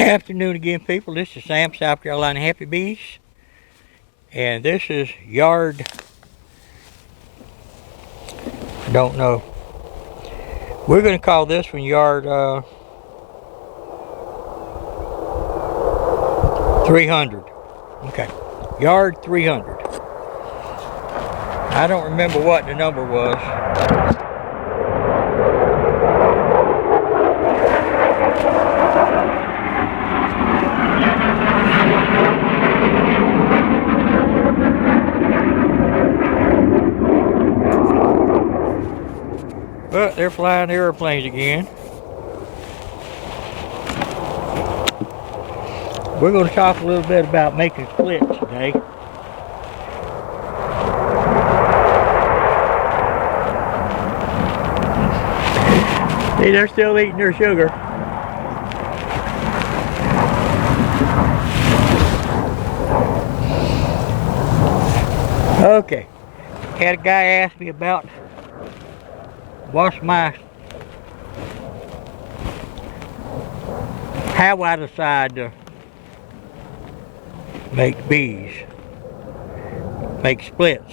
Afternoon again, people. This is Sam, South Carolina Happy Bees, and this is yard, I don't know. We're going to call this one yard 300. Okay, yard 300. I don't remember what the number was. But they're flying airplanes again. We're going to talk a little bit about making splits today. See, they're still eating their sugar. Okay, had a guy ask me about how I decide to make bees, make splits.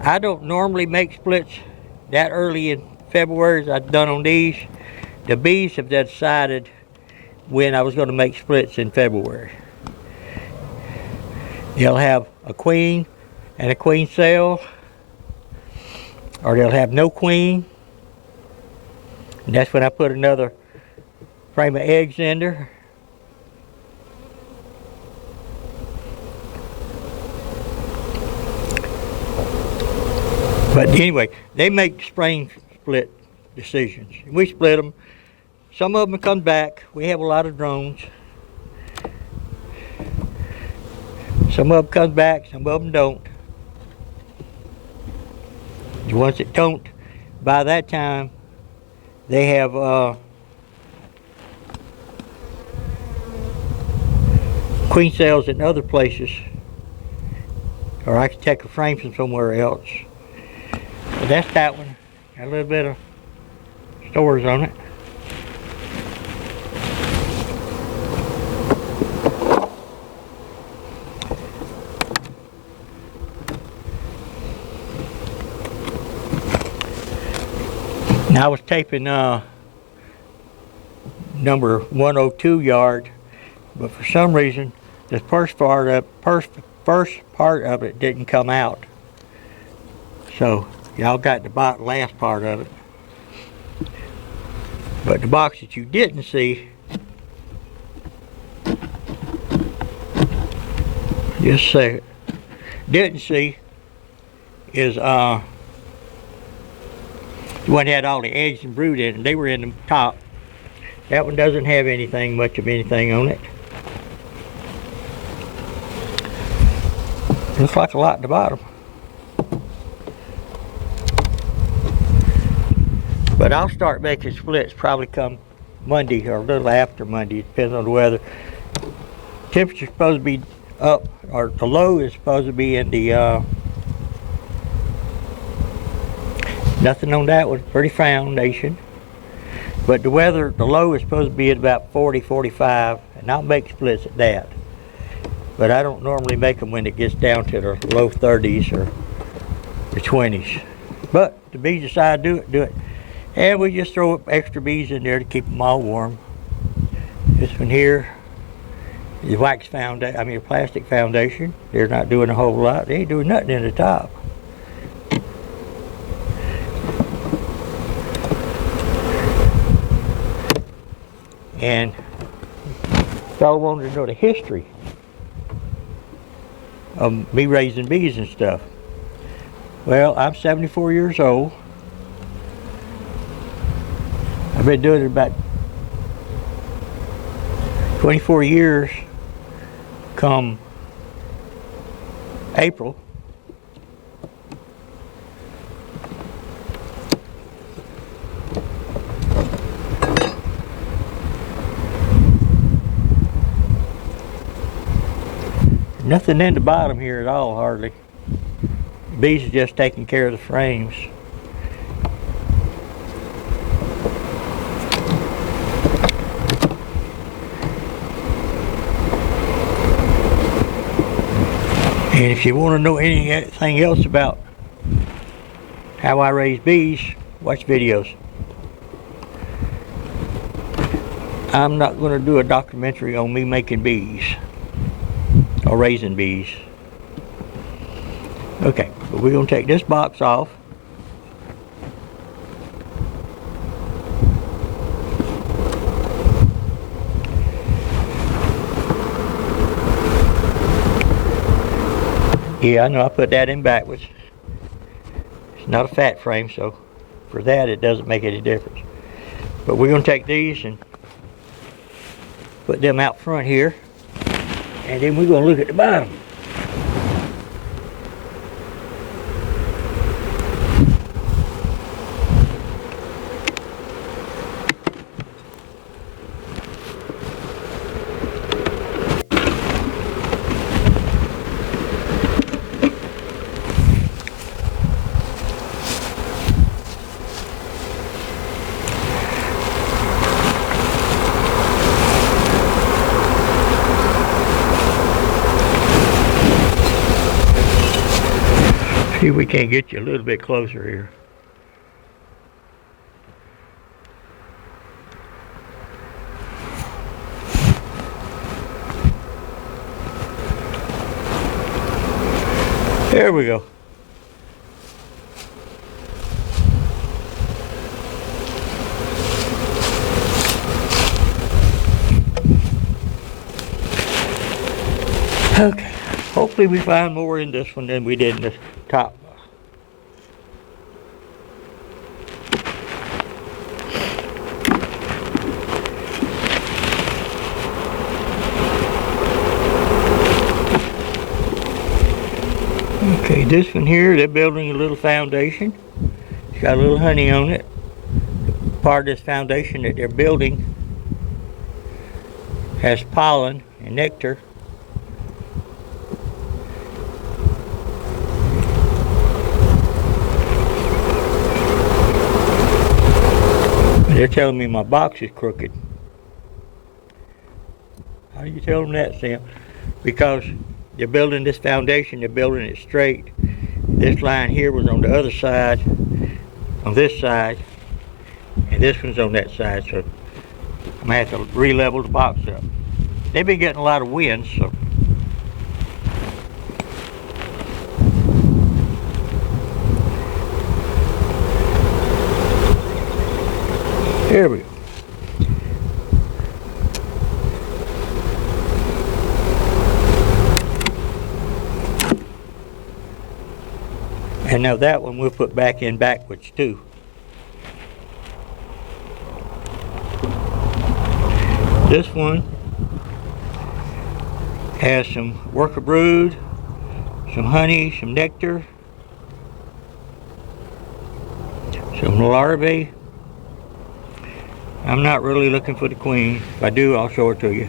I don't normally make splits that early in February as I've done on these. The bees have decided when I was going to make splits in February. They'll have a queen and a queen cell, or they'll have no queen, and that's when I put another frame of eggs in there. But anyway, they make spring split decisions. We split them. Some of them come back. We have a lot of drones. Some of them come back, some of them don't. The ones that don't, by that time, they have queen cells in other places, or I can take a frame from somewhere else. But that's that one. Got a little bit of stores on it. Now I was taping number 102 yard, but for some reason the first part of it didn't come out. So y'all got the last part of it. But the box that you didn't see, just a second, didn't see is the one that had all the eggs and brood in it. They were in the top. That one doesn't have much of anything on it. Looks like a lot at the bottom. But I'll start making splits probably come Monday or a little after Monday. It depends on the weather. Temperature's supposed to be up, or the low is supposed to be in the nothing on that one, pretty foundation. But the weather, the low is supposed to be at about 40, 45, and I'll make splits at that. But I don't normally make them when it gets down to the low 30s or the 20s. But the bees decide to do it. And we just throw up extra bees in there to keep them all warm. This one here is plastic foundation. They're not doing a whole lot. They ain't doing nothing in the top. And y'all wanted to know the history of me raising bees and stuff. Well, I'm 74 years old. I've been doing it about 24 years come April. Nothing in the bottom here at all, hardly. The bees are just taking care of the frames. And if you want to know anything else about how I raise bees, watch videos. I'm not going to do a documentary on me making bees or raising bees. Okay, but we're going to take this box off. Yeah, I know I put that in backwards. It's not a fat frame, so for that it doesn't make any difference. But we're going to take these and put them out front here, and then we're going to look at the bottom. See if we can't get you a little bit closer here. There we go. Okay, hopefully we find more in this one than we did in the top. Okay, this one here, they're building a little foundation. It's got a little honey on it. Part of this foundation that they're building has pollen and nectar. They're telling me my box is crooked. How do you tell them that, Sam? Because they're building this foundation, they're building it straight. This line here was on the other side, on this side, and this one's on that side, so I'm going to have to re-level the box up. They've been getting a lot of wind, so. There we go. And now that one we'll put back in backwards too. This one has some worker brood, some honey, some nectar, some larvae. I'm not really looking for the queen. If I do, I'll show it to you.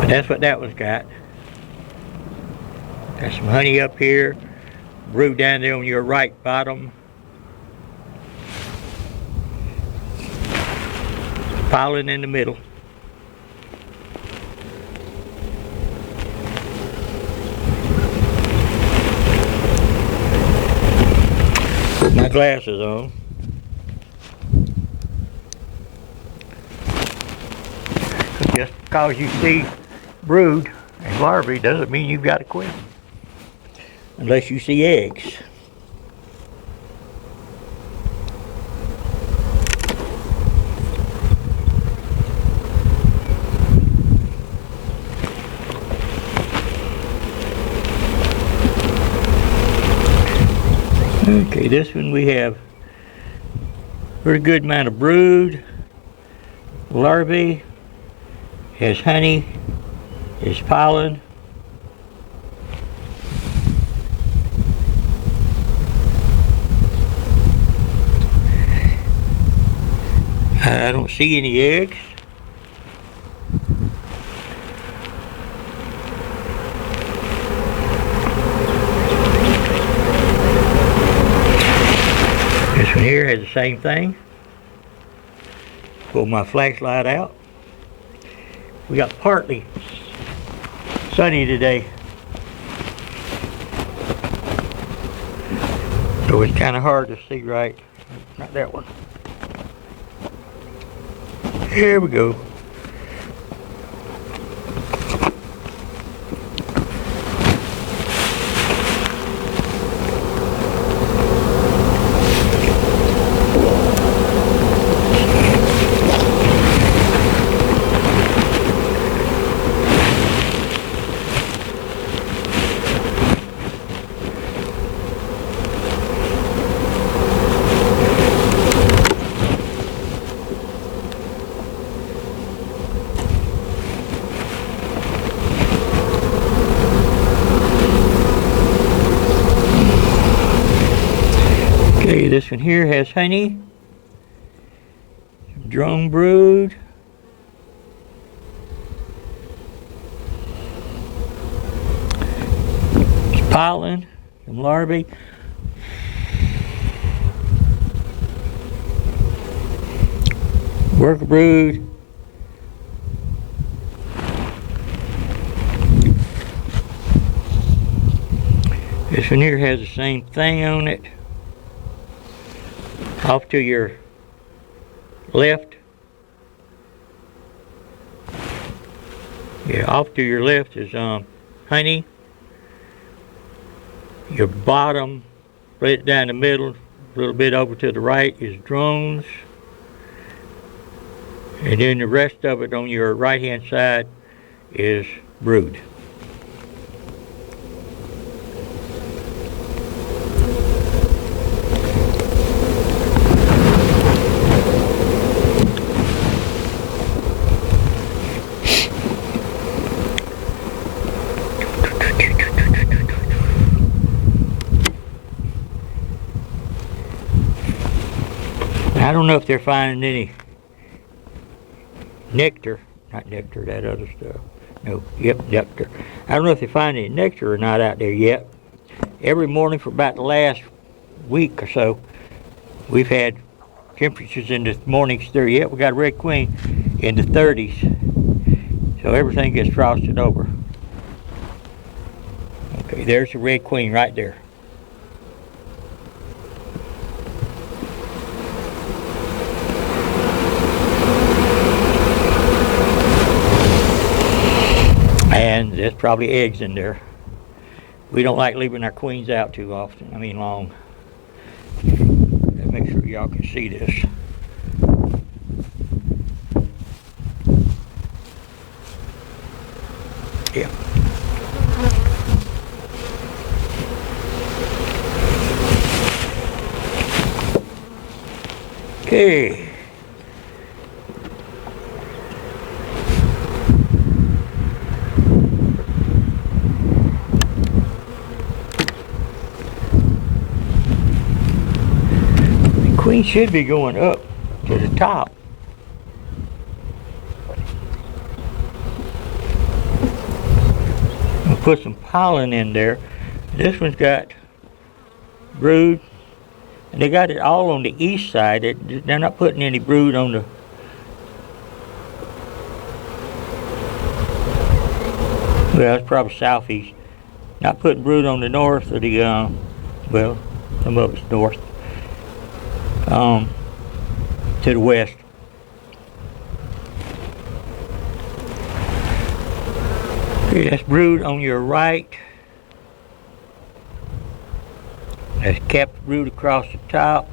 But that's what that one's got. Got some honey up here, brood down there on your right bottom. Pollen in the middle. Put my glasses on. Just because you see brood and larvae doesn't mean you've got a queen. Unless you see eggs. Okay, this one we have a pretty good amount of brood, larvae, has honey, has pollen. I don't see any eggs. This one here has the same thing. Pull my flashlight out. We got partly sunny today. So it's kind of hard to see right. Not that one. Here we go. Okay, this one here has honey, drone brood, some pollen, some larvae, worker brood, this one here has the same thing on it. Off to your left. Yeah, off to your left is honey. Your bottom, right down the middle, a little bit over to the right is drones. And then the rest of it on your right hand side is brood. I don't know if they're finding any nectar, not nectar, that other stuff. No, yep, nectar. I don't know if they find any nectar or not out there yet. Every morning for about the last week or so, we've had temperatures in the mornings there. Yet we got a red queen in the 30s, so everything gets frosted over. Okay, there's the red queen right there. And there's probably eggs in there. We don't like leaving our queens out too often, long. Let's make sure y'all can see this. Yeah. Okay. Queen should be going up to the top. I'll put some pollen in there. This one's got brood, and they got it all on the east side. They're not putting any brood on the well, it's probably southeast. Not putting brood on the north or the well, some of it's north. To the west. Okay, that's brood on your right. That's capped brood across the top.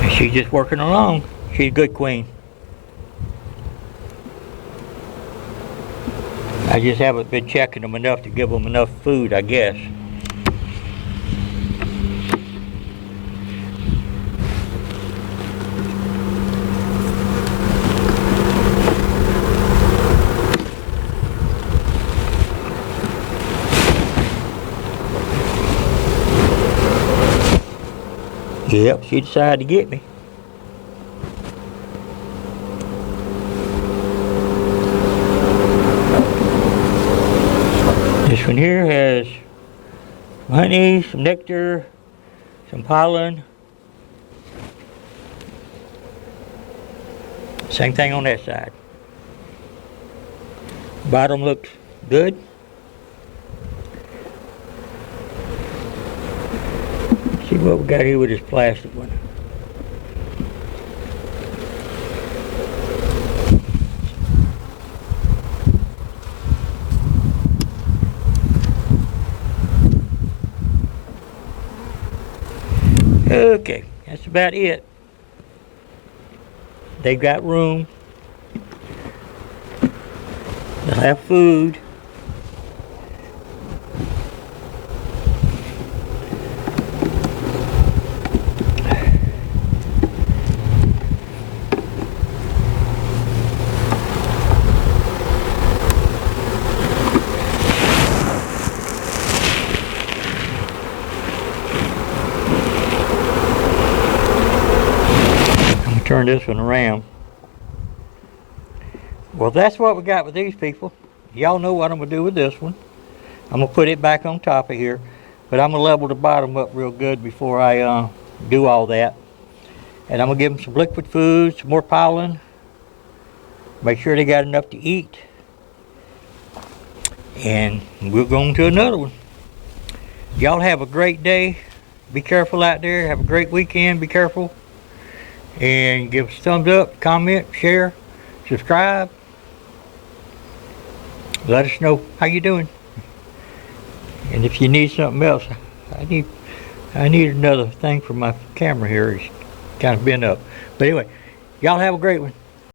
And she's just working along. She's a good queen. I just haven't been checking them enough to give them enough food, I guess. Yep, she decided to get me. This one here has some honey, some nectar, some pollen. Same thing on that side. Bottom looks good. See what we got here with this plastic one. Okay, that's about it. They've got room. They'll have food. I'm gonna turn this one around. Well, that's what we got with these people. Y'all know what I'm gonna do with this one. I'm gonna put it back on top of here, but I'm gonna level the bottom up real good before I do all that. And I'm gonna give them some liquid food, some more pollen. Make sure they got enough to eat. And we'll go on to another one. Y'all have a great day. Be careful out there. Have a great weekend. Be careful. And give us a thumbs up, comment, share, subscribe. Let us know how you doing. And if you need something else, I need another thing for my camera here. It's kind of bent up. But anyway, y'all have a great one.